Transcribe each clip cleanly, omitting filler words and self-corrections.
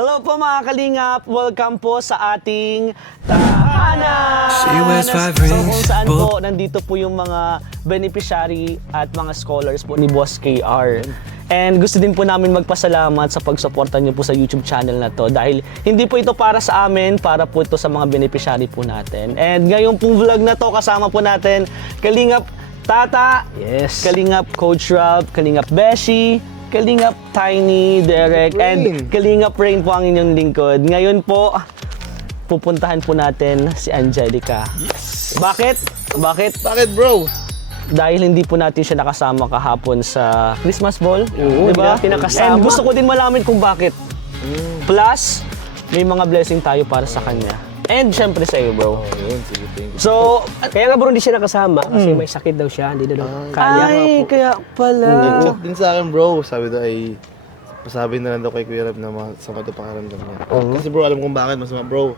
Hello po mga kalingap! Welcome po sa ating tahanan! So kung saan po, nandito po yung mga beneficiary at mga scholars po ni Boss KR. And gusto din po namin magpasalamat sa pagsuporta niyo po sa YouTube channel na to dahil hindi po ito para sa amin, para po ito sa mga beneficiary po natin. And ngayon pong vlog na to, kasama po natin Kalingap Tata, yes, Kalingap Coach Rob, Kalingap Beshi, Kalingap Tiny, Derek, and Kalingap Rain po ang inyong lingkod. Ngayon po, pupuntahan po natin si Angelica. Yes! Bakit? Bakit bro? Dahil hindi po natin siya nakasama kahapon sa Christmas Ball. Oo, diba? hindi natin nakasama. And gusto ko din malaman kung bakit. Plus, may mga blessing tayo para sa kanya. And syempre sa iyo, bro. Sige, thank you. So, Kaya nga bro, hindi siya nakasama kasi may sakit daw siya, hindi daw kanya. ay, kaya pala. Chat din sa akin bro, sabi daw ay pasabi na lang daw kay Kuya Rab na masama daw pakaramdam niya. Kasi bro, alam kong bakit masama bro.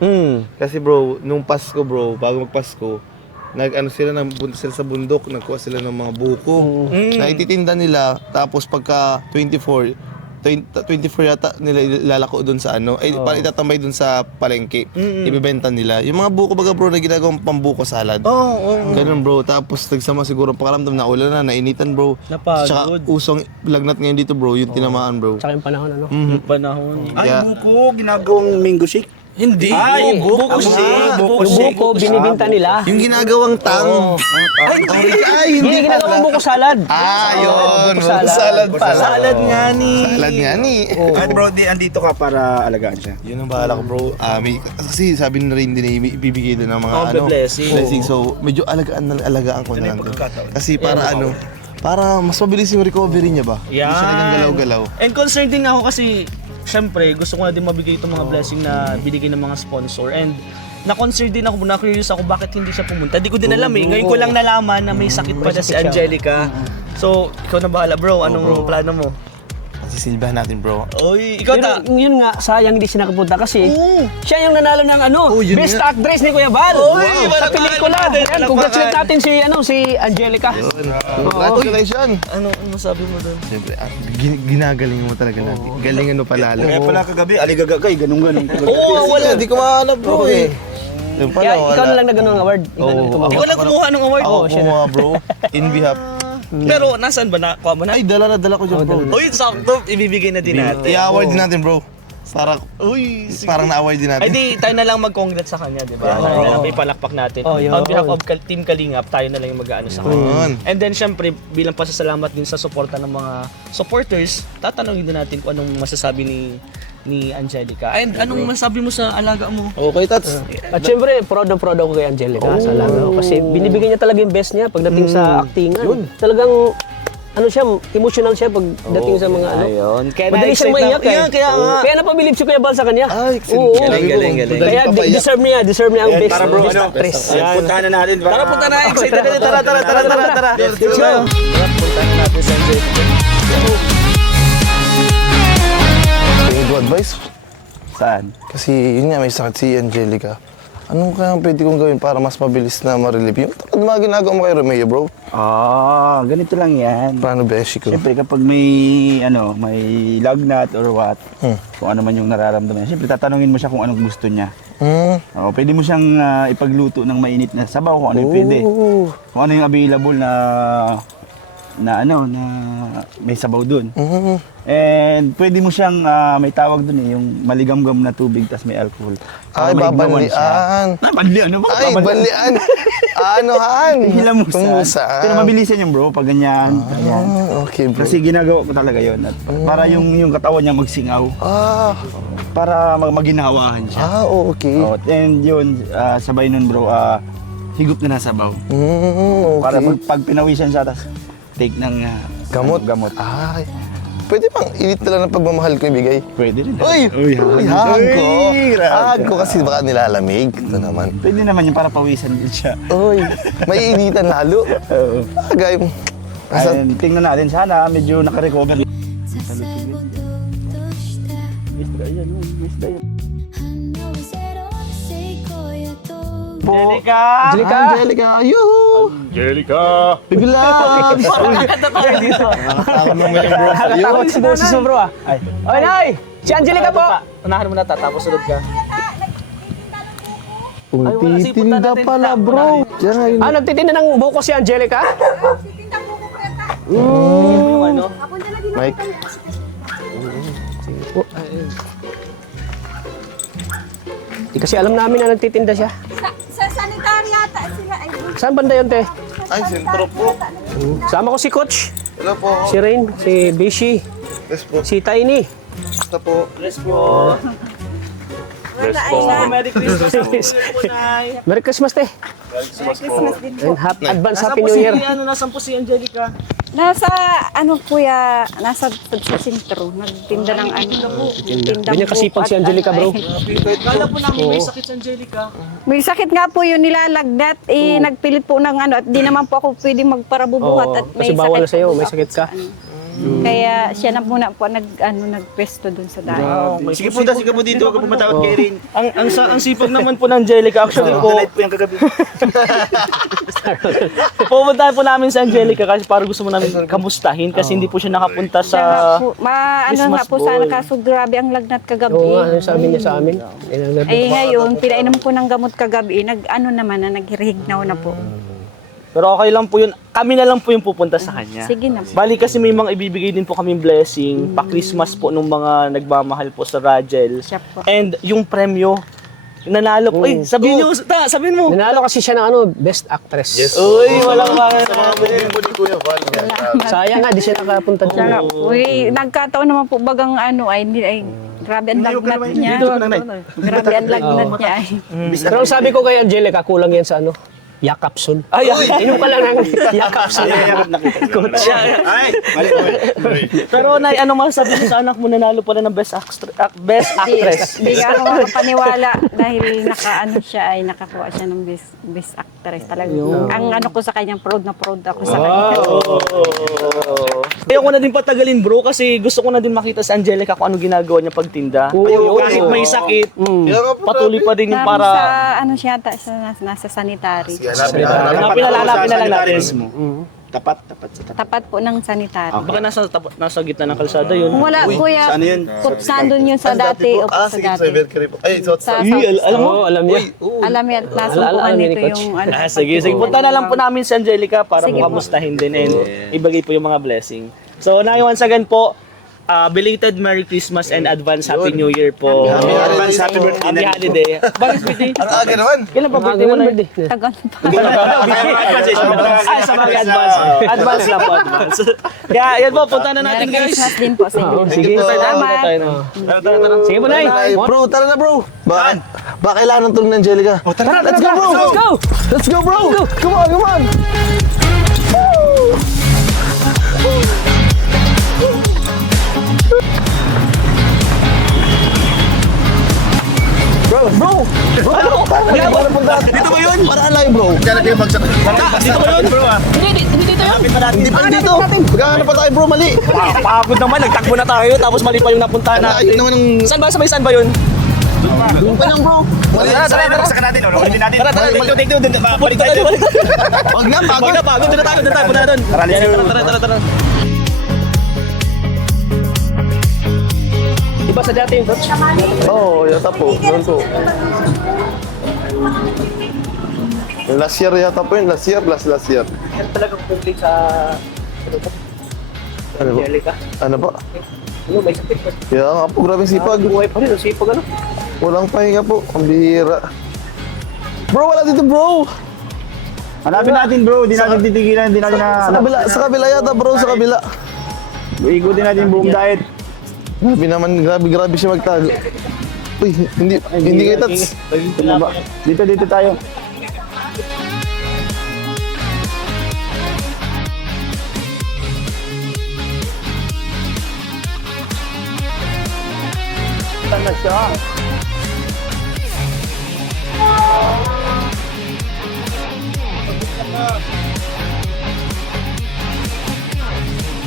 Kasi bro, nung Pasko bro, bago magpasko, nagpunta sila sa bundok, nagkuha sila ng mga buko. Na ititinda nila, tapos pagka 24 yata nila ilalako doon sa para itatambay doon sa palengke. Ibebenta nila. Yung mga buko baga bro na ginagawang pambuko salad. Ganun bro. Tapos nagsama siguro pakaramdam na ulan na, nainitan bro. Napagod. Tsaka usong lagnat ngayon dito bro, yung tinamaan bro. Tsaka yung panahon ano. Yung panahon. Ay, Kaya- buko, ginagawang mango shake. Hindi. Ay, buko buko shake. Buko Yung shake. buko, binibinta nila. Yung ginagawang tang. Ay, Hindi ginagawang buko salad. Yun. Buko salad. Salad pala. Salad nga ni. Salad nga ni. Ay bro, andito ka para alagaan siya. Yun ang bahala ko bro. Kasi sabi na rin din ibibigay din ng mga blessing. So medyo alagaan ko na lang din. Kasi para para mas mabilis yung recovery niya ba? Hindi siya naging galaw-galaw. And concerned din ako kasi syempre gusto ko na din mabigay itong mga blessing na binigay ng mga sponsor. And na-concerned din ako, na-curious ako bakit hindi siya pumunta. Di ko din alam eh. Ngayon ko lang nalaman na may sakit pa siya si Angelica. So, ikaw na bahala bro. Anong plano mo? Sisilbahan natin bro. Oy, ikaw Pero ta. yun nga, sayang hindi siya nakapunta kasi siya yung nanalo ng yun Best nga. Actress ni Kuya Bal. Oy, Sa pelikula. Yan, congratulate natin si Angelica. Congratulations! Ano masabi mo doon? Siyempre, ginagaling mo talaga natin. Galingan mo palalo. Kaya pala kagabi, aligagagay, ganun-ganun. Oo, wala. Hindi ko mahanap bro eh. Yung pala, Kaya ikaw na lang na ganun ang award. Ikaw na lang Ikaw tumawag. lang kumuha ng award. Ako kumuha bro. In behalf. Pero nasaan ba? Nakuha mo na? Ay, dala ko dyan bro. Uy, sakto. Ibibigay na din natin. I-award din natin bro. Parang na-award din natin. Ay di, tayo na lang mag-congrats sa kanya, di ba? Tayo na lang ipalakpak natin. Yun. On behalf of Team Kalingap, tayo na lang yung mag-aano sa kanya. And then, syempre, bilang pasasalamat din sa suporta ng mga supporters, tatanungin din natin kung anong masasabi ni Angelica. And anong masabi mo sa alaga mo? Okay, Tats. At syempre, proud ako kay Angelica sa lalo. Kasi binibigay niya talaga yung best niya pagdating sa actingan. Talagang, emotional siya pagdating sa mga Ayun. Kaya Madali siyang maiyak eh. Kaya nga. Kaya napabilib si Kuya Bal sa kanya. Ay, Oo. Galing. Kaya deserve niya ang best, Para bro, best actress. puntahan na natin. Tara, punta na. Excited na. Tara. Let's go. Punta na natin sa Angelica. Good advice. Saan? Kasi yun nga, may sakit si Angelica. Anong kaya pwede kong gawin para mas mabilis na ma-relieve? Yung takad mga ginagawa mo kay Romeo, bro. Ganito lang yan. Paano beshi ko? Siyempre kapag may lagnat or what, kung ano man yung nararamdaman niya, siyempre tatanungin mo siya kung anong gusto niya. Pwede mo siyang ipagluto ng mainit na sabaw kung ano yung pwede. Kung ano yung available na may sabaw dun. And pwede mo siyang may tawag dun yung maligamgam na tubig tas may alcohol. Ay, babanlian. Banlian ano ba? Ay, banlian. Anohan. Hilamusan. Pero mabilisan yung bro pag ganyan. Ganyan. Okay, bro. Kasi ginagawa ko talaga yun. At para yung katawan niya magsingaw. Para maginawahan siya. Okay. And yun, sabay nun bro, higop na nasabaw. Para Okay. pag pinawisan siya, tas take ng gamot. Ay. Pwede bang init na lang ng pagmamahal ko ibigay? Pwede rin. Uy, hahag ko. Uy, Hahag ko kasi baka nilalamig. Ito naman. Pwede naman yung para pawisan din siya. Uy, may initan lalo. Bagay. And tingnan natin, sana medyo nakarecover. Angelica, yuhu! Angelica! Bigla! Kanta tayo dito. Nakakatawa naman yung bro. Tawag si boses mo bro ah. Okay, Nay! Si Angelica po! unahan mo na tapos sunod ka. Ay, wala, sige, punta Titinda natin. pala, bro. Yan nga yun. Nagtitinda ng buko si Angelica? Yung ano? Mike. Di kasi alam namin na nagtitinda siya. Sa sanitary yata sila ay Saan banda yun, te? Ay, sentro po. Sama ko si Coach, Hello po. si Rain, si Bishi, Yes po. si Tiny. Basta po. Bless po. Merry Christmas po, Nay. Merry Christmas, te. Christmas din po. And advance Nasaan Happy po New si, Year. nasaan po si Angelica? Nasa ano kuya, nasa sa sentro, nagtinda ng ano. Tinda Ganyan kasipag si Angelica, bro. Kala po namin may sakit si Angelica. May sakit nga po yun nilalagnat, nagpilit po ng ano at di naman po ako pwedeng magparabubuhat at may Kasi bawal sakit sa'yo, po may ako sakit ka. sa ano. Kaya siya na muna po nagpesto dun sa dahil. Sige po dito, huwag ka pumatawad kay Rin. Ang sipag naman po ng Angelica, actually po, Light po yung kagabi. pumuntahan po namin si Angelica kasi parang gusto mo namin kamustahin kasi hindi po siya nakapunta sa... Ano nga po Christmas sana ball. kaso grabe ang lagnat kagabi. Oo nga, ano sabi niya sa amin? Ay ngayon, pinainom ko ng gamot kagabi, naghirignaw na po. Pero okay lang po yun. Kami na lang po yung pupunta sa kanya. Sige na. Bali kasi may mga ibibigay din po kaming blessing, pa-Christmas po nung mga nagmamahal po sa Rajel. Siya po. And yung premyo, nanalo po. Ay, sabihin niyo, sabihin mo. Nanalo kasi siya ng Best Actress. Yes. Uy, walang bakit. Mga po ni Kuya Val. Sayang nga, di siya nakapunta dito. Tsaka, uy, nagkataon naman po bagang grabe ang lagnat niya. Grabe ang lagnat niya ay. Pero ang sabi ko kay Angelica, kulang yan sa Yakapson. Ay, Inom ka lang ng Yakapson. Coach. Ay, mali. Pero Nay, ano man sabi mo sa anak mo nanalo pala ng Best Actress? Hindi nga ako makapaniwala dahil nakakuha siya ng best actress talaga. Ang ano ko sa kanya, proud ako sa kanya. Ayoko na din patagalin bro kasi gusto ko na din makita si Angelica kung ano ginagawa niya pagtinda. Kahit may sakit, patuloy pa din yung Para para... sa ano siya ata nasa sanitary. Hanapin na lang natin. Tapat. Tapat po ng sanitary. Baka nasa gitna ng kalsada yun. Kung wala kuya, Saan yun? nandun yun sa dati. Opo, sa Sige, dati. sa Mercury po. Ay, so, Sa Alam mo? Oo, alam niya. alam yan, nasumpukan alam ni nito Coach. yung ano. Sige. Punta na lang po namin si Angelica para Sige po. kamustahin din and ibigay po yung mga blessing. So, once again po, belated Merry Christmas and advance Happy New Year po. Advance happy birthday. Happy holiday. Bakit birthday? Ang aga naman. Kailan pa birthday mo na? Tagal pa. Ay, sa mga advance. Advance lang po, advance. Kaya, yan po, punta na natin Merry guys. Christmas din po sa inyo. Sige. Salamat. Sige po, Nay. Bro, tara na bro. Baka kailangan ng tulong ng Angelica. Tara, let's go bro. Let's go! Let's go bro. Come on. Bro! Dito ba yun? Paraan lang bro. Dito ba yun, bro? Hindi pa dito. Magkakaano pa tayo bro, mali. Pagod naman, nagtakbo na tayo, tapos mali pa yung napuntahan natin. Ayun naman yung... Saan ba yun? Doon pa lang bro. Mali. Tara, sa natin. Ulitin natin. Tara. Take two. Balik tayo. Wag na, pagod. Pagod, doon na tayo, punta doon. Tara. Iba sa dati yung Coach. Oo, yata po. Doon po. Yung last year yata po yun. Last year. Yan talagang public sa... Ano ba? Angelica. Ano ba? Ano, may sakit. Kaya nga po, grabe sipag. Buhay pa rin, sipag ano. Walang pahinga po. Ang bihira. Bro, wala dito bro. Hanapin natin, bro. Hindi natin titigilan. Hindi natin Sa kabila yata bro, sa kabila. Ikutin natin buong diet. Grabe siya magtago. Uy, hindi kayo tats. Dito tayo.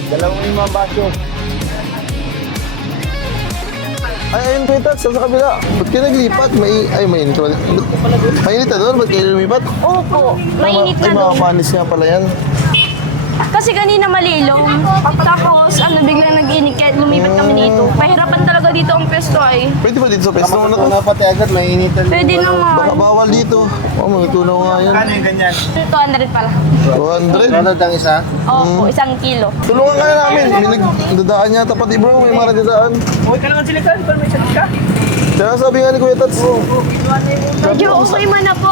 Dalawang yung mga baso. Ay, ayun kayo tats, sa kabila. Ba't kayo naglipat? Mainit ba? Mainit na doon? Ba't kayo lumipat? Opo, mainit na Ay, doon. mga panis nga pala yan. Kasi kanina malilom. Tapos, biglang nag-init kaya lumipat kami dito. Mahirapan talaga dito ang pesto ay. Pwede ba dito sa pesto mo na to? Pati agad, mainitan. Pwede Baka naman. bawal dito. Oh, may tunaw nga yan. Ano yung ganyan? 200 pala. 200? 200 ang isa? Opo, 1 kilo. Tulungan ka na namin. May nagdadaan yata pati bro. May mga nagdadaan. Huwag ka naman silikan, pero may salit ka. Kaya sabi nga ni Kuya Tats. Medyo okay man na po.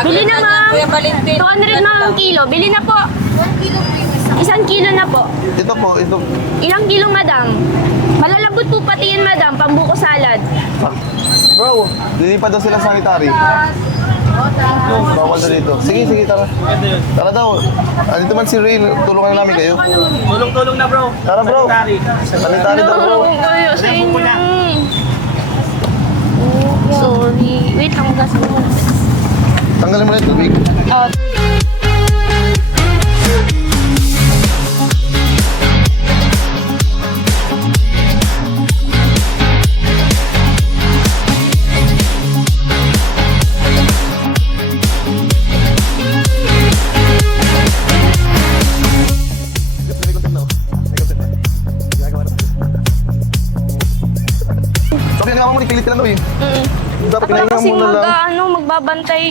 Bili na ma'am. 200 na ang kilo. Bili na po. 1 kilo na po. Ito po, ito. Ilang kilo, madam? Malalabot po pati yan, madam. Pambuko salad. Bro, lilipat daw sila sanitary. Bawal na dito. Sige, tara. Tara daw. Andito man si Rain. Tulungan na namin kayo. Tulong-tulong na bro. Tara bro. Sanitary daw bro. Kayo sa inyo. Sorry. Wait lang, gas mo. Tanggalin mo na yung tubig. Sabi nga mo, pilit lang daw eh. Dapat Ako na pinahinga kasing mo na lang. magbabantay.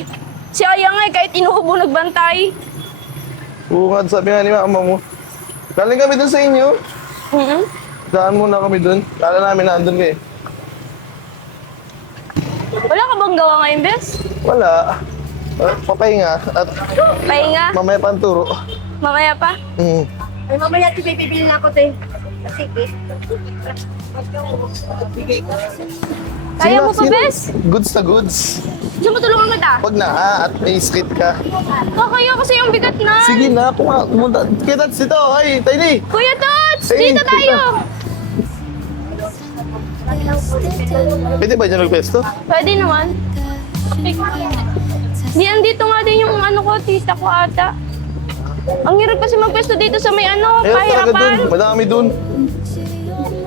Si Aya nga kahit inuubo nagbantay. Oo nga, sabi nga ni mama mo. Galing kami dun sa inyo. Daan muna kami dun. Kala namin na andun kayo. Wala ka bang gawa ngayon, Bes? Wala. Papahinga at Pahinga? mamaya pa ang turo. Mamaya pa? Ay, mamaya pipili na ako, te. Sige. Kaya mo pa, Bes? Goods na goods. Gusto mo tulungan kita? Wag na ha, at may skate ka. Kaya kasi yung bigat na. Sige na, pumunta. Kaya Tats dito, ay, Tiny. Kuya Tots, Hey, dito tayo. Pwede ba dyan magpesto? Pwede naman. Di, andito nga din yung tita ko ata. Ang hirap kasi magpwesto dito sa may Ayun, talaga dun. pahirapan. Madami dun.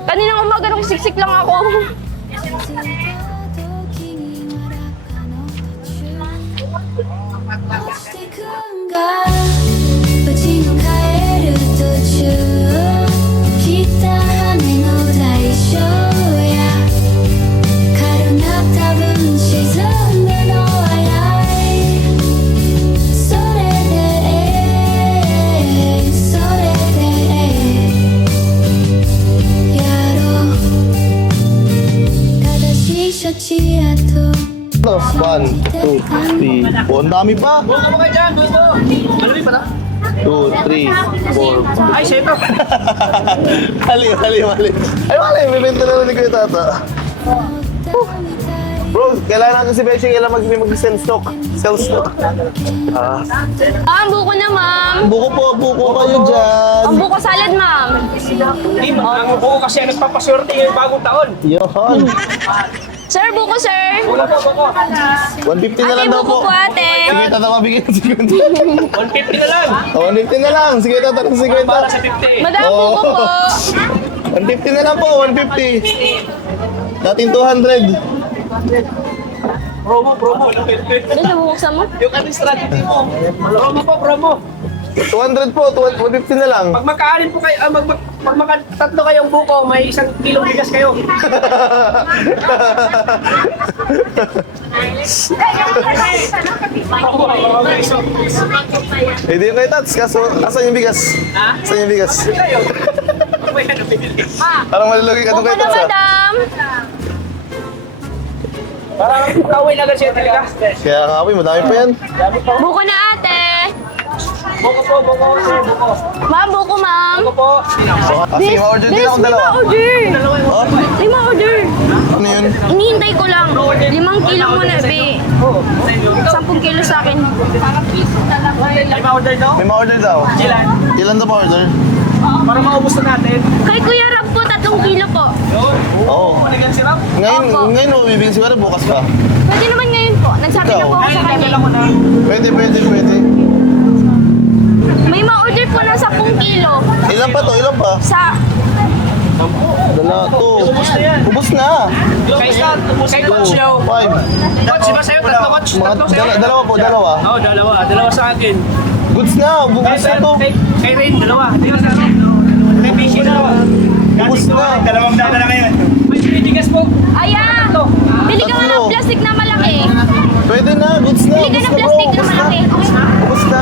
Kaninang umaga nung siksik lang ako. No, 1, 2, 3, 4. Ang dami pa. Buko mo kayo dyan, buko. Ano pa na? 2, 3, 4. Ay, siyempre. Mali. Ay, mali. May benta na rin ni Kuya Tata. Bro, kailangan natin si Beshi. Kailangan mag-sell stock. Sell stock. Ang buko na, ma'am. Buko kayo dyan. Ang buko salad, ma'am. Hindi, ang buko kasi nagpapaswerte yung bagong taon. Yohan. Sir, buko, sir. Buko po, buko. 150 na Ate, lang daw buko po. po, ate. Sige, Tata, mabigyan ng 50. 150 na lang. 150 na lang. Sige, Tata, ng 50. Para sa 50. Madam, Oo. buko po. 150 na lang po, 150. Dating 200. Promo. Gusto mo buksan mo? Yung aming strategy mo. Promo po, promo. 200 po, 150 na lang. Pag magkaanin po kayo, pag magkatatlo kayong buko, may 1 kilong bigas kayo. Hindi yung kay Tats, kaso asan yung bigas? Asan yung bigas? Parang malalagay ka Buko kay na, Tats ah. madam. Parang kawin agad siya talaga. Kaya nga po, madami pa yan. Buko na, ate. Buko po, buko. Ma'am, buko, ma'am. Buko po. Sige, ma-order din akong dalawa. order. Oh, Lima order. ano yun? Hinihintay ko lang. 5 kilo muna, be. 10 kilo sa akin. May ma-order daw? May ma-order daw. Ilan? Ilan daw ma-order? Para maubos na natin. Kay Kuya Rab po, 3 kilo po. Yun. Oo. Kuligan sirap. Ngayon mo bibigyan siguro, bukas pa. Pwede naman ngayon po. Nagsabi na po ako sa kanya. Ako na. Pwede. May ma-order po ng 10 kilo. Ilan pa to? Ilan pa? Sa... Dala to. Ubus na. Kay coach daw. 5. Coach, ba sa'yo? Tatlo coach? Mga Tatlo sa'yo? dalawa po, dalawa. Oo, dalawa. Dalawa sa akin. Goods na! Bukas na to! Kay Rain, dalawa. Di ba sa Kay Bishi, dalawa. Ubus na! Dalawang dala na ngayon. Ayan! Bili ka nga ng plastic na malaki. Pwede na! Goods na! Bili ka ng Ubus na, bro! plastic na Ubus na! malaki. Ubus na!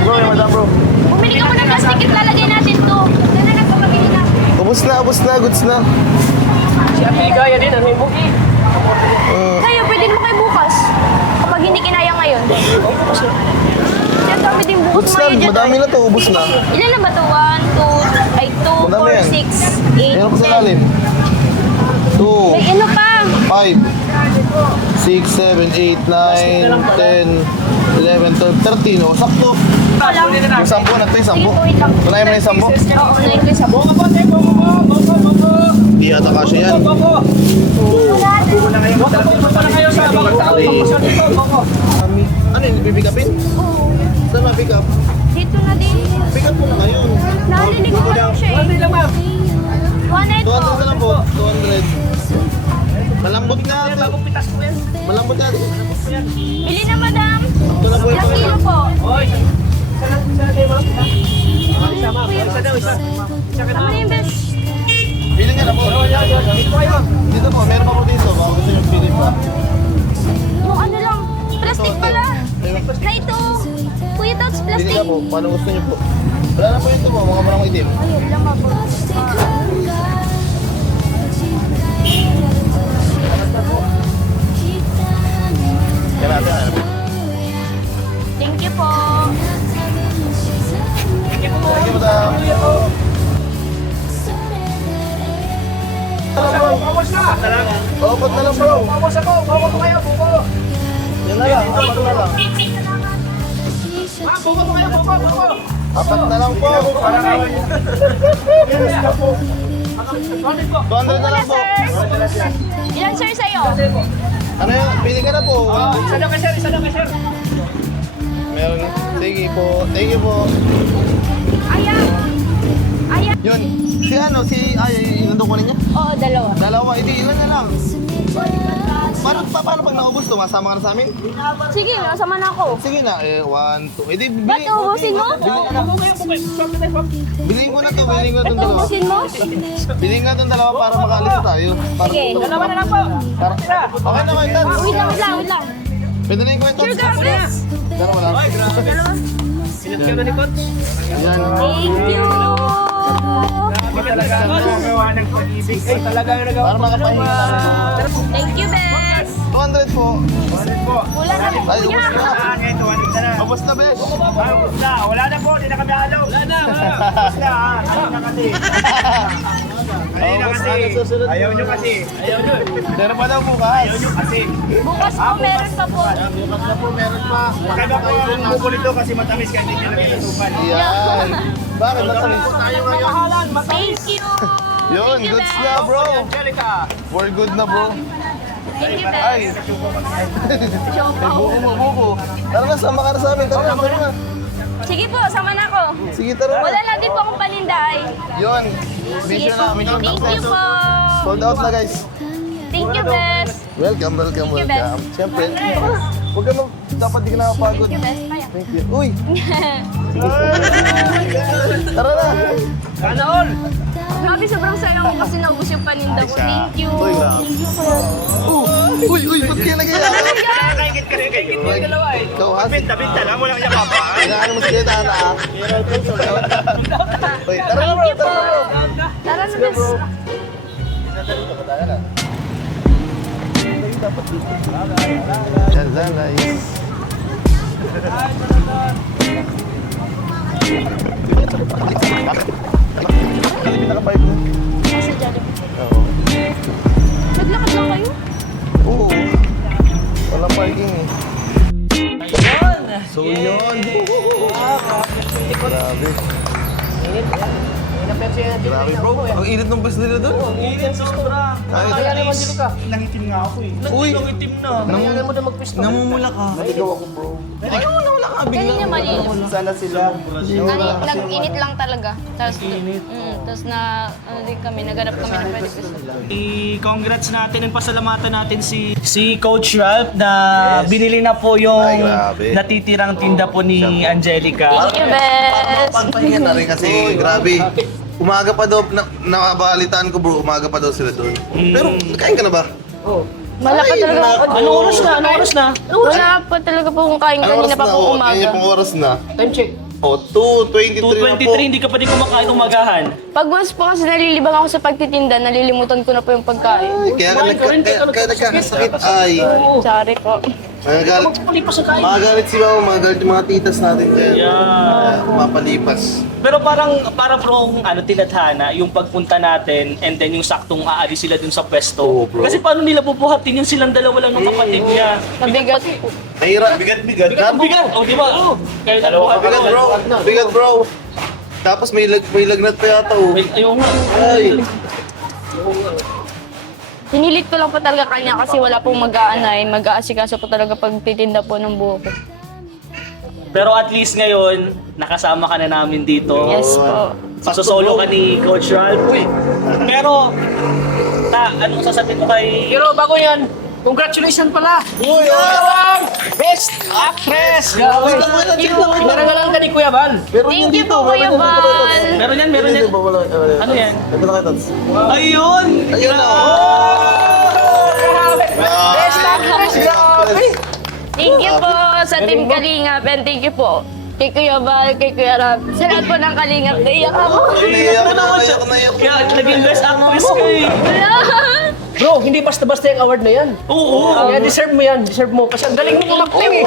Bro, yung madam bro. Bumili ka muna ng plastic at lalagay natin to. Sana nagpapabili na. Ubus na! Ubus na! Goods na! Si Ate Gaya din, ano yung buki? Kayo, pwede mo kayo bukas. Kapag hindi kinaya ngayon. Yan, dami din bukas Goods mo na! yun dyan. Madami na to! Ubus na! Ilan na ba to? 2, Madami 4, yan. 6, 8, Meron ko sa lalim. 2, May ano pa? 5, 6, 7, 8, 9, 10, 11, 12, 13. O, sakto. Yung 10 na to, yung 10. Sige po, wait lang. Tunayan mo na yung 10? Oo, unahin ko yung sabon. Hindi yata kasya yan. Ano yun? Pipick upin? Oo. Saan ma-pick up? Dito na din. Pick up mo na ngayon. Nalilig ko lang siya eh. 100 po. 200 na lang po. 200. Malambot nga ito. Malambot nga ito. Bili na madam. Ito na po Ilang ito. kilo po? Tama na yung best. Pili nga na po. Dito po, meron pa po dito. Baka gusto nyo pili pa. Yung ano lang, plastic pala. Na ito. Kuya Tots, Pili plastic. nga po. Paano gusto nyo po? Wala na po ito po. Mga marang itim. Ayun lang po. Kaya natin. Thank you po. Thank you, madam. Opat na lang, bro. Yan na lang. Apat na lang. Apat na lang po. 200 na Wala lang po. sir. Ilan sir sa'yo? Ano yun? Pili ka na po. Isa lang kay sir. Meron. Sige po. Thank you po. Ayan. Ayan. Yun. Si ano? Si... Ay, ilan daw kunin niya? Oo, dalawa. Dalawa. Hindi, ilan na lang. Paano pag naubos to? Masama ka na sa amin? Sige, nasama na ako. Sige na. 1, 2. Eh, di, Ba't ubusin mo? Bilhin ko na to. Bilhin ko na itong dalawa. Ubusin mo? Bilhin nga itong dalawa para makaalis na tayo. Para Sige. dalawa na lang po. Okay na, wait lang. Wait lang. Pwede na yung kwento. Sure ka, please. Dalawa lang. Thank you. Para makapahinga na. Thank you, Bes. 200 po. Wala na po, Ay, kuya. ubos na. Ubos na, besh. Wala na po, hindi na kami alaw. Wala na. Basta ha, ayaw na kasi. Ayaw na kasi. Ayaw nyo kasi. Pero pa daw bukas. Ayaw nyo kasi. Bukas po, meron pa po. Bukas na po, meron pa. Kaya ba po ang kukulit to kasi matamis kaya hindi nyo lang inutupan. Yan. Bakit? Matamis. Thank you. Yun, Thank you, goods Bes. na, bro. We're good na, bro. Thank you, Ay. Bes. Buko mo, buko. Tara na, sama ka na sa amin. Tara na. Sige po, sama na ako. Sige, tara Wala na. lang din po akong paninday. Yun. Sige Mission po. na, mission Thank you success. po. Sold out na, guys. Thank you, Bes. Welcome. Thank you, Bes. Siyempre. Huwag ka na, dapat di ka nakapagod. Thank you, Bes. Kaya. Thank you. Uy! Tara na! Sana all. Grabe, sobrang saya ko kasi naubos yung paninda ko. Thank you. Uy, ba't kaya nag-iyak? Nakakingit ka rin kayo. Ikaw, ha? Binta lang, walang yakapa. Inaano mo si Kuya Tana, ha? Uy, tara na, bro! Thank you po. Tara na, bro! Tara na, Bes. Yan lang, guys. Hindi pinaka-pipe mo. Nasa Jollibee. Oo. Naglakad lang kayo? Oo. Walang parking eh. So yun. Grabe. Grabe bro. Ang init ng bus nila doon. Ang init sobra. Kaya naman dito ka. Nangitim nga ako eh. Uy, Ang itim na. Kaya mo na magpisto. namumula ka. Naligaw ako bro. Ay, wala ka. Kanina malilim. Sana sila. Nag-init lang talaga. Tapos, tapos na, ano din kami, naganap kami na pwede gusto. I-congrats natin and pasalamatan natin si Coach Ralph na binili na po yung Ay, grabe. natitirang tinda po ni Angelica. Thank you, best. Pampahinga na rin kasi grabe. Umaga pa daw, nakabalitaan ko bro, umaga pa daw sila doon. Pero kain ka na ba? Wala pa talaga ako. Anong oras na? Anong oras na? Wala pa talaga po kung kain kanina pa po umaga. Kanya pong oras na. Time check. O, 2:23 na po. 2:23, hindi ka pa din kumakain umagahan. Pag once po kasi nalilibang ako sa pagtitinda, nalilimutan ko na po yung pagkain. Kaya nagkakasakit ay. Sorry po. Magagalit si mama, magagalit yung mga titas natin dyan. Yeah. Mapalipas. Pero para bro, tinadhana, yung pagpunta natin and then yung saktong aalis sila dun sa pwesto. Oo, bro. Kasi paano nila bubuhatin yung silang dalawa lang ng kapatid niya? Mabigat. Mahirap. Bigat. Ang bigat! O, di ba? Kaya dalawa Bigat bro. Bigat bro. Tapos may lagnat pa yata oh. Ayaw nga. Ay. Hinilit ko lang po talaga kanya kasi wala pong mag-aanay, mag-aasikaso po talaga pagtitinda po ng buhok ko. Pero at least ngayon, nakasama ka na namin dito. Yes po. Sosolo ka ni Coach Ralph. Pero, anong sasabihin mo kay... Pero bago yan, congratulations pala! Uy, Best Actress! Pinaragalan ka ni Kuya Val. Thank you po, Kuya Val. Meron yan, meron yan. Ano yan? Ito na kayo, Tots. Ayun! Ayun na. Best Actress! Grabe! Thank you po sa Team Kalingap and thank you po kay Kuya Val, kay Kuya Rab. Sa lahat po ng Kalingap, naiyak ako. Naiyak na. Kaya naging best actress ka eh. Wala. Bro, hindi basta-basta yung award na yan. Oo. Kaya deserve mo yan, deserve mo. Kasi ang galing mo kumakting eh.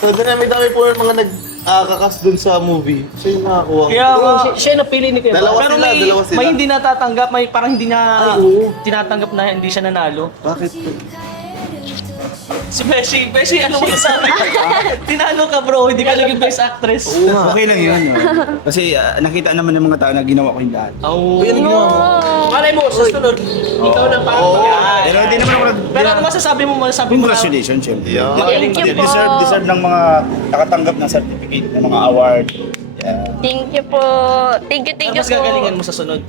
So, dami po yung mga nagkakas dun sa movie. Siya yung nakakuha. Kaya nga. Siya yung napili ni Kuya Val. Dalawa Pero sila, may, dalawa sila. may hindi natatanggap, may parang hindi niya tinatanggap na hindi siya nanalo. Bakit? Si Beshi, ano mo sabi? Tinalo ka bro, hindi ka naging best actress. Okay lang yun. Kasi nakita naman ng mga tao na ginawa ko yung lahat. Oh. Yan ang ginawa mo. Malay mo, sa sunod, ikaw na parang Pero hindi naman ako Pero ano masasabi mo? Masasabi mo na, Congratulations, syempre. Yeah. Thank you po. Deserve ng mga nakatanggap ng certificate, ng mga award. Yeah. Thank you po. Thank you mas po. gagalingan mo sa sunod.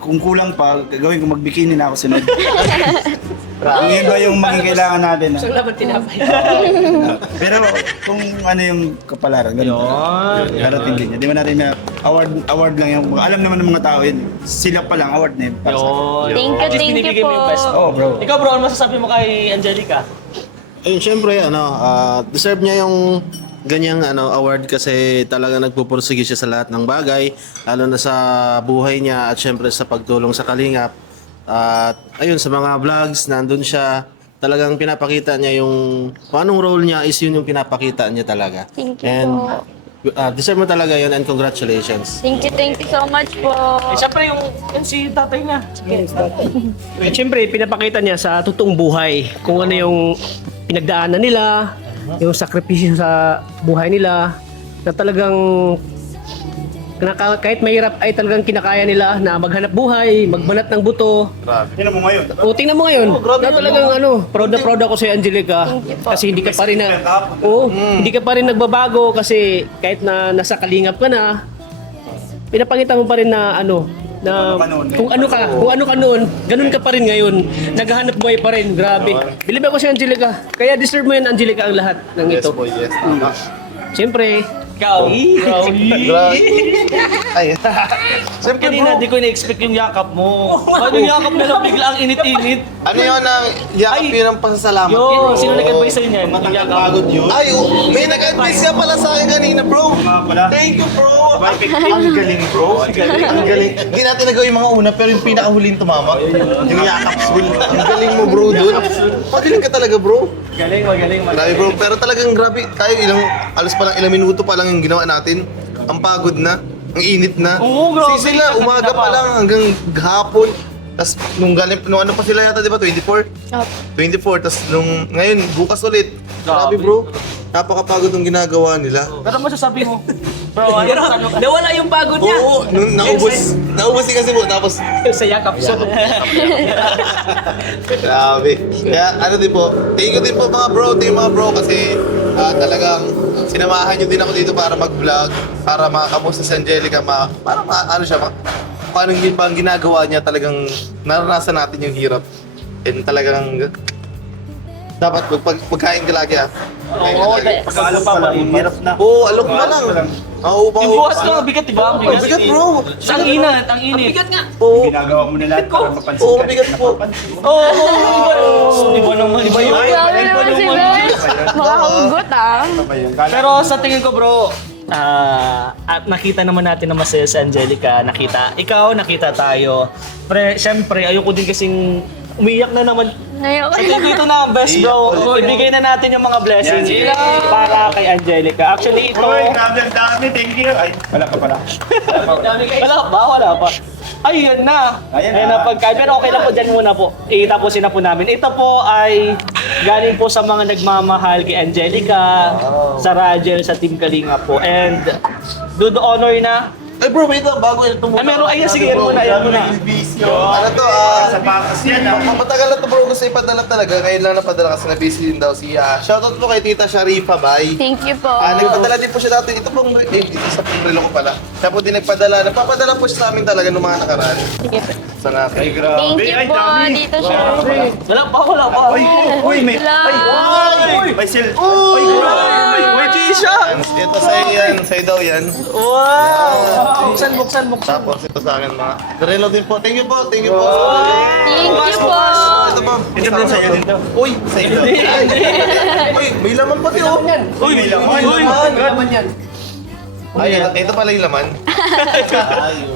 Kung kulang pa, gawin ko magbikini na ako sunod. Kung yun ba yung maging kailangan natin. isang laban tinapay. Pero kung ano yung kapalaran, ganun. Darating din niya. Di ba natin na award lang yung, alam naman ng mga tao yun. Sila pa lang, award na yun. Para sa akin. Thank you, At least thank you binibigay mo yung po. best. Oo, bro. Ikaw bro, ano masasabi mo kay Angelica? Ayun, syempre, deserve niya yung ganyang award kasi talaga nagpupursige siya sa lahat ng bagay, lalo na sa buhay niya at syempre sa pagtulong sa Kalingap. At ayun, sa mga vlogs, nandun siya. Talagang pinapakita niya yung kung anong role niya is yun yung pinapakita niya talaga. Thank you And po. deserve mo talaga yun and congratulations. Thank you so much po. Eh, syempre yung si tatay niya. At syempre, pinapakita niya sa totoong buhay kung ano yung pinagdaanan nila, yung sakripisyo sa buhay nila, na talagang kahit mahirap ay talagang kinakaya nila na maghanap buhay, magbanat ng buto. Tingnan mo ngayon. O tingnan mo ngayon, na talagang proud na proud ako sa Angelica Thank you po. kasi hindi ka pa rin hindi ka pa rin nagbabago kasi kahit na nasa Kalingap ka na, pinapakita mo pa rin na na kung ano ka noon, ganun ka pa rin ngayon. Naghahanap buhay pa rin, grabe. Bilib ako si Angelica, kaya deserve mo yan Angelica ang lahat ng ito. Yes boy, yes. Tama. Siyempre, Ikaw. Ay. Kanina di ko na-expect yung yakap mo. Ano yung yakap na lang bigla ang init-init? Ano yun ang yakap Ay. yun ang pasasalamat? Yo, sino nag-advise sa'yo niyan? Yung yakap. yun. Ay, may nag-advise ka pala sa akin kanina, bro. Thank you, bro. Ang galing, bro. Ang galing. Hindi natin nagawa yung mga una, pero yung pinakahuling tumama, yung yakap school. Ang galing mo, bro, dun. Magaling ka talaga, bro. Magaling. Grabe, bro. Pero talagang grabe. Tayo ilang minuto pa lang yung ginawa natin. Ang pagod na. Ang init na. Oo, grabe. Sila, umaga pa lang hanggang hapon. Tapos nung ano pa sila yata, di ba? 24? 24. Tapos ngayon, bukas ulit. Grabe, bro. Napakapagod ng ginagawa nila. Pero masasabi mo? Bro, ano? nawala yung pagod niya. Oo, nung naubos din kasi po. Tapos, Sa yakap siya. grabe. Kaya ano din po, thank you din po mga bro, kasi talagang sinamahan niyo din ako dito para mag-vlog, para makamusta si Angelica, para ano siya, kung anong yun ba ang ginagawa niya, talagang naranasan natin yung hirap. And talagang dapat pagkain ka lagi Oo, pag-alok pa ba? Hirap na. Oo, alok na lang. Oo, Yung bukas ko, bigat diba? Ang bigat bro. Ang inat, ang init. Bigat nga. Oo, Ginagawa mo na lahat para mapansin oo, ka. bigat po. Iba naman, iba yun. Grabe naman si Bes. Makahugot Pero sa tingin ko bro, at nakita naman natin na masaya si Angelica, nakita tayo. Siyempre, ayoko din kasing umiyak na naman. Ayoko Ito dito na ang best bro. Ibigay na natin yung mga blessings para kay Angelica. Actually ito, Uy, grabe ang dami. Thank you. Ay, wala pa pala. wala pa. Ayun na. Ayun na pagkain. Pero okay lang po, dyan muna po. Itapusin na po namin. Ito po ay galing po sa mga nagmamahal kay Angelica, sa Rajel, sa Team Kalinga po. And do the honor na. Ay bro, wait lang, bago ito muna. Meron, ayun, sige, yan muna. Ano to, Sapatos yan, matagal na to bro kasi ipadala talaga. Ngayon lang napadala kasi na-busy din daw siya. Shoutout po kay Tita Sharifa, bye. Thank you po. Nagpadala din po siya dati. Ito pong, sa relo ko pala. Siya po din nagpadala. Nagpapadala po siya sa amin talaga nung mga nakaraan. Sige po. Sa natin. Ay, grabe. Thank you Ay, po, dami. Dito siya. Wala pa. Uy, may... Hello. May sil... Uy, grabe. May Tisha! Ito sa'yo yan, sa'yo daw yan. Wow! Buksan. Tapos ito sa akin mga. Relo din po. Thank you po, thank you po. Thank you po. Ito po. Ito na sa'yo dito. Uy, sa iyo. Uy, may laman pati oh. Uy, may laman. laman yan. Ay, ito pala yung laman.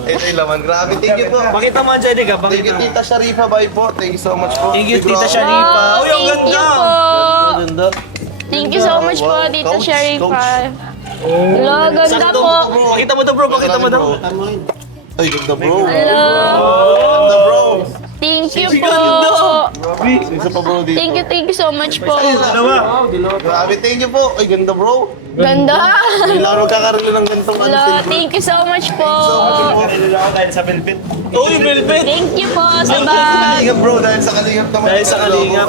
Ito yung laman. Grabe, thank you po. Pakita mo Angelica, Thank you, Tita Sharifa. Bye po. Thank you so much po. Thank you, Tita Grabe. Sharifa. Uy, ang Thank you ganda! po. Ganda. Thank you so much po, Wow. Tita Coach, Sharifa. Hello, ganda Sakto, po. Pakita mo to bro, pakita mo to. Ay, ganda bro. Hello. Ganda bro. Thank you po. Isa pa bro dito. Thank you so much po. Grabe, thank you po. Ay, ganda bro. Ganda. Hindi lang magkakarilo ng ganitong ano. Hello, silver. thank you so much po. Kanila ako dahil sa Velvet. Uy, Velvet! Thank you po sa Sa bag. Kalingap bro, dahil sa Kalingap naman. Dahil sa Kalingap.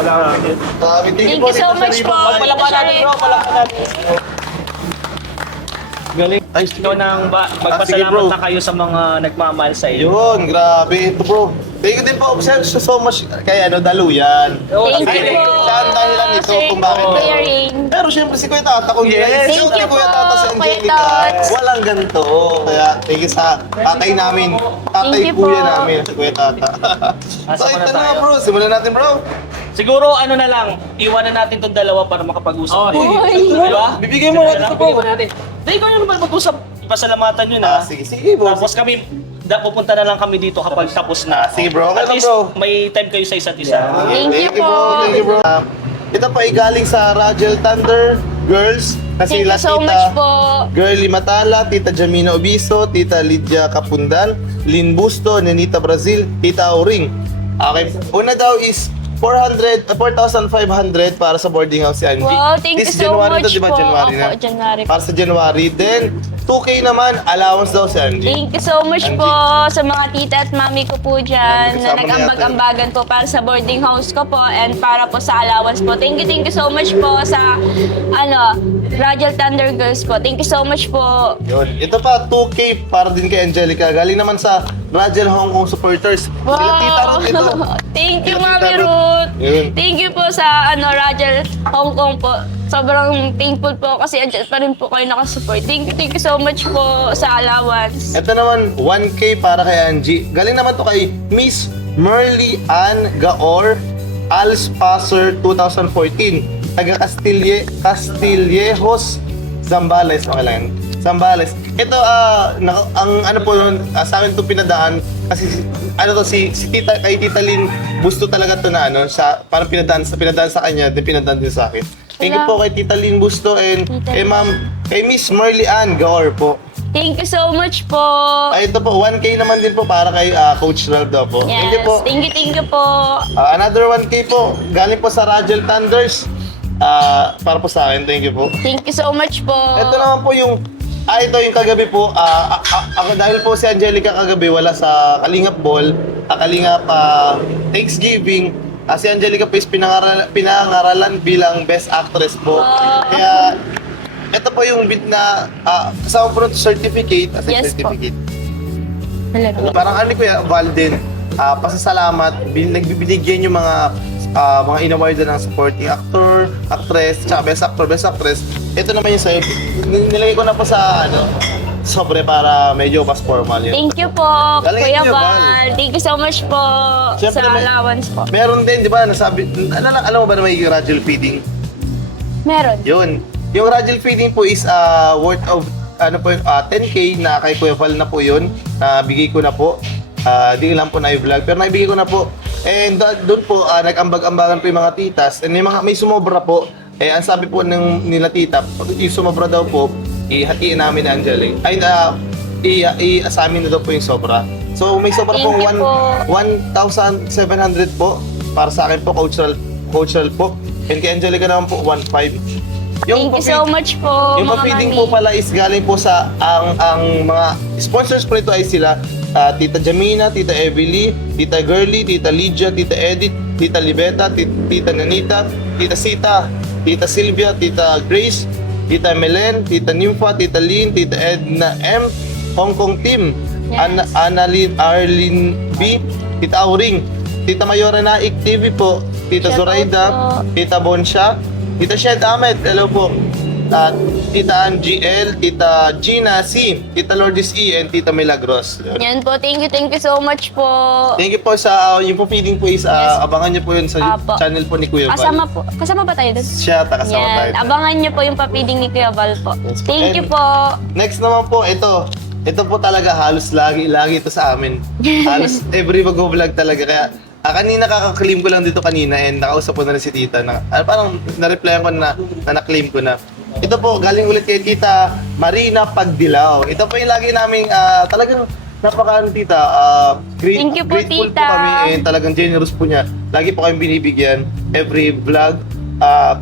Grabe, Thank you so much po. Palapan natin bro, palapan natin. Galing. Ay, Ito nang sige, magpasalamat bro. na kayo sa mga nagmamahal sa iyo. Yun, grabe. Ito bro. Thank you din po so much kay Daluyan. Thank you po. Siya ang dahilan nito Sir kung bakit. Kuya Ring. Pero syempre si Kuya Tata, kung Yes. Thank you Kuya po, Tata si Kuya Angelica, Tots. walang ganito. Kaya thank you sa tatay namin, tatay Thank you kuya po. namin, si Kuya Tata. So Asa ito na na tayo? bro, simulan natin bro. Siguro ano na lang, iwanan natin tong dalawa para makapag-usap. Uy. Diba? Bibigay mo natin ito bro. Hindi ko naman mag-usap. Pasalamatan yun ha. Sige bro. Tapos kami, pupunta na lang kami dito kapag tapos na. Sige, bro. Okay At lang, least bro. may time kayo sa isa't isa. Thank you po. Thank you bro. Ito pa ay galing sa Rajel Thunder Girls. Thank Sila you so Tita much po. Girlie Matala, Tita Jamina Obiso, Tita Lydia Kapundan, Lynn Busto, Nenita Brazil, Tita Auring. Okay. Una daw is 4,500 para sa boarding house si Angie. Wow, thank you This so January much to, diba? po. January na. Opo, January. Para sa January. Then, 2K naman, allowance daw si Angie. Thank you so much po sa mga tita at mami ko po dyan na Kasama nag-ambag-ambagan po para sa boarding house ko po and para po sa allowance po. Thank you so much po sa Rajel Thunder Girls po. Thank you so much po. Yun. Ito pa, 2K para din kay Angelica. Galing naman sa Rajel Hong Kong supporters. Sila Tita Ruth ito. Thank you, Sila Mami Tita Ruth. Yun. Thank you po sa Rajel Hong Kong po. Sobrang thankful po kasi andyan pa rin po kayo nakasupport. Thank you so much po sa allowance. Ito naman, 1K para kay Angie. Galing naman to kay Miss Merly Ann Gaor, Alspasser 2014. Taga Castillejos, Zambales. Okay lang yan. Zambales. Ito, ang ano po yun, sa akin ito pinadaan kasi si Tita, kay Tita Lynn, gusto talaga to na sa, parang pinadaan sa kanya, din pinadaan din sa akin. Thank you po kay Tita Lynn Busto and kay kay Miss Merly Ann Gaor po. Thank you so much po. Ay, ito po, 1K naman din po para kay Coach Ralph daw po. Thank you Yes, po. thank you po. Another 1K po, galing po sa Rajel Thunders. Para po sa akin, thank you po. Thank you so much po. Ito naman po yung, ito yung kagabi po. Ako dahil po si Angelica kagabi wala sa Kalingap Ball, Kalingap Thanksgiving. Si Angelica po is pinangaralan bilang Best Actress po. Kaya ito po yung bid na kasama po ng certificate. As a Yes po. certificate. Talaga. Parang ano Kuya Val din, pasasalamat, nagbibigyan yung mga inawardan ng supporting actor, actress, tsaka best actor, best actress. Ito naman yung sa'yo. Nilagay ko na po sa sobre para medyo mas formal yun. Thank you po, Galing Kuya Kuya Val. Val. Thank you so much po Siyempre, sa allowance po. Meron din, di ba, nasabi, alam mo ba na may radial feeding? Meron. Yun. Yung radial feeding po is worth of 10K na kay Kuya Val na po yun. Bigay ko na po. Di lang po na i-vlog. Pero naibigay ko na po. And doon po, nag-ambag-ambagan po yung mga titas. And may sumobra po. Ang sabi po nila tita, yung sumobra daw po, ihatiin namin ni Angelic. Sa amin na daw po yung sobra. So may sobra Thank pong you po. 1,700 po. Para sa akin po, cultural po. And kay Angelica naman po, 1,500. Thank you so much po, Yung mga pa-feeding mami. po pala is galing po sa ang mga sponsors po ito ay sila Tita Jamina, Tita Evely, Tita Girly, Tita Lydia, Tita Edith, Tita Libeta, Tita Nanita, Tita Sita, Tita Sylvia, Tita Grace, Tita Melen, Tita Nympha, Tita Lynn, Tita Edna M, Hong Kong Team, Yes. Annalyn Arlene B, Tita Auring, Tita Mayora Naik TV po, Tita Shout out Zoraida, po. Tita Bonsha, Tita Shed Ahmed, hello po. Tita Angie L, Tita Gina C, Tita Lourdes E, and Tita Milagros. Yun. Yan po, thank you so much po. Thank you po sa yung po feeding po is Yes. abangan niyo po yun sa Apo. channel po ni Kuya Val. Kasama ba tayo doon? Siya, kasama tayo. Yan, abangan niyo po yung papiding ni Kuya Val po. Thank you And po. Next naman po, ito. Ito po talaga halos lagi ito sa amin. Halos every mag-vlog talaga. Kaya kanina kaka-claim ko lang dito kanina and nakausap ko na rin si Tita. Parang na-replyan ko na na-claim ko na. Ito po, galing ulit kay Tita Marina Pagdilaw. Ito po yung lagi namin talagang Tita. Thank you po, grateful Tita. po kami and talagang generous po niya. Lagi po kami binibigyan every vlog.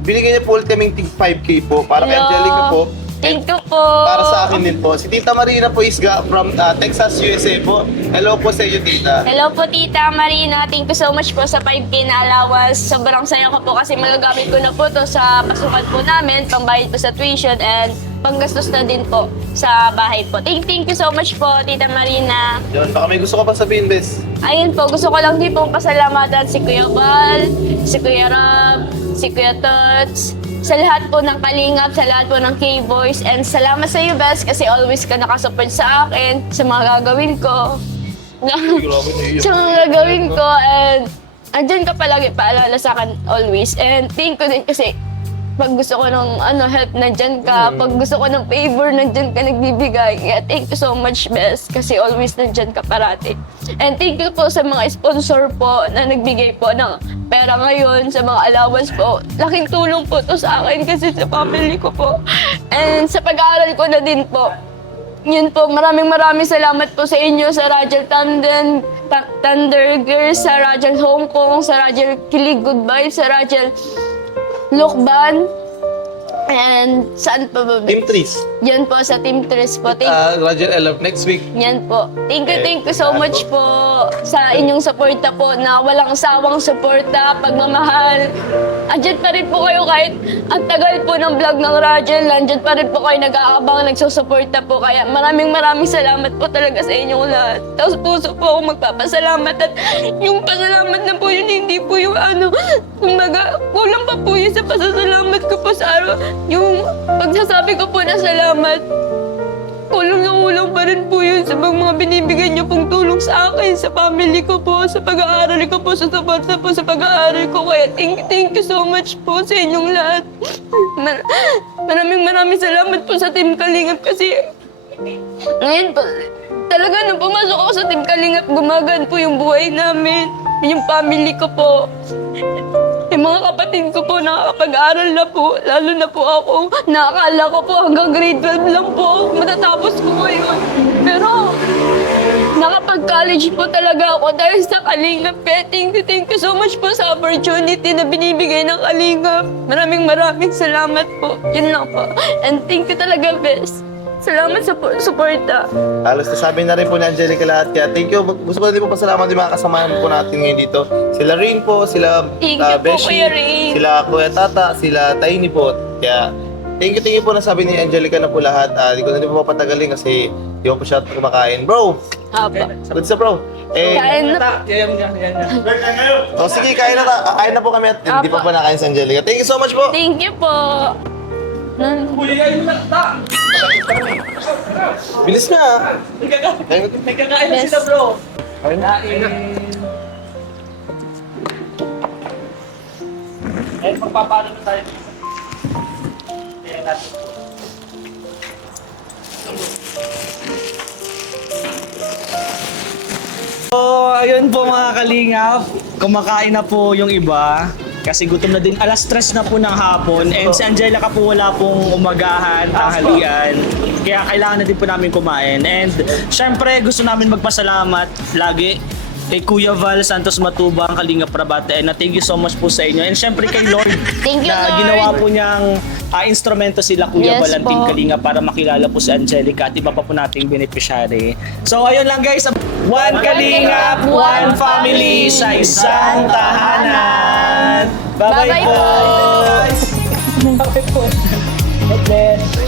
Binigyan niya po ulit kaming tig 5K po para kay Hello. Angelica po. Thank you po. Para sa akin din po. Si Tita Marina po is from Texas, USA po. Hello po sa iyo, Tita. Hello po, Tita Marina. Thank you so much po sa 5K na allowance. Sobrang saya ko po kasi magagamit ko na po to sa pasukan po namin, pambayad po sa tuition, and panggastos na din po sa bahay po. Thank you so much po, Tita Marina. Yun, baka may gusto ka pa sabihin, Bes. Ayun po, gusto ko lang din po pasalamatan si Kuya Val, si Kuya Rob, si Kuya Tots, sa lahat po ng Kalingap, sa lahat po ng K-Boys, and salamat sa iyo, Bes, kasi always ka nakasupport sa akin, sa mga gagawin ko. Sa mga gagawin ko, and andyan ka palagi, paalala sa akin always. And thank you din kasi pag gusto ko ng help, nandyan ka. Pag gusto ko ng favor, nandyan ka nagbibigay. Kaya thank you so much, Bes, kasi always nandyan ka parati. And thank you po sa mga sponsor po na nagbigay po ng pera ngayon, sa mga allowance po. Laking tulong po to sa akin kasi sa family ko po. And sa pag-aaral ko na din po. Yun po, maraming salamat po sa inyo, sa Radial Thunder Girls, sa Radial Hong Kong, sa Radial Kilig Good Vibes, sa Radial Lokban, and saan pa ba? Team Trees. Yan po, sa Team Tres po. Roger Elop next week. Yan po. Thank you so much po sa inyong suporta po na walang sawang suporta, pagmamahal. Andyan pa rin po kayo kahit ang tagal po ng vlog ng Rajel. Andyan pa rin po kayo nag-aabang, nagsusuporta po. Kaya maraming salamat po talaga sa inyong lahat. Tapos puso po ako magpapasalamat at yung pasalamat na po yun, hindi po yung kumbaga, kulang pa po yun sa pasasalamat ko po sa araw. Yung pagsasabi ko po na salamat, kulang pa rin po yun sa mga binibigay niyo pong tulong sa akin, sa family ko po, sa pag-aaral ko po, sa suporta po sa pag-aaral ko. Kaya thank you so much po sa inyong lahat. Maraming salamat po sa Team Kalingap kasi ngayon po, talaga nung pumasok ako sa Team Kalingap, gumagaan po yung buhay namin, yung family ko po. Yung mga kapatid ko po nakakapag-aral na po, lalo na po ako. Nakakala ko po hanggang grade 12 lang po matatapos ko ngayon. Pero nakapag-college po talaga ako dahil sa Kalingap. Kaya thank you so much po sa opportunity na binibigay ng Kalingap. Maraming salamat po. Yun lang po. And thank you talaga, Bes. Salamat sa suporta. Halos nasabi na rin po ni Angelica lahat. Kaya thank you. Gusto ko na din po pasalamat yung mga kasamahan po natin ngayon dito. Sila Rain po, sila Thank you po, Beshi, Kuya Rain. sila Kuya Tata, sila Tiny po. Kaya Thank you po na sabi ni Angelica na po lahat. Hindi ko na din po papatagalin kasi di ko po siya kumakain. Bro! Apa. Good sa bro. Kain na. Sige, kain na po kami at hindi pa po nakain si Angelica. Thank you so much po! Thank you po. Bilis na ah! Nagkakain na Yes. sila, bro. Eh, magpapaano na tayo. Kaya natin. So, ayun po mga kalingap. Kumakain na po yung iba. Kasi gutom na din. Alas 3 na po ng hapon. And si Angelica po wala pong umagahan, tanghalian. Kaya kailangan na din po namin kumain. And syempre gusto namin magpasalamat lagi kay Kuya Val Santos Matubang, Kalingap Prabate. And thank you so much po sa inyo. And syempre kay Lord Thank you, na Lord. ginawa po niyang instrumento sila Kuya Yes Valentin po. Kalingap para makilala po si Angelica at iba pa po nating beneficiary. So ayun lang guys, one Kalingap, one family sa isang tahanan. Bye-bye Bye-bye po! po. Bye-bye po! God bless!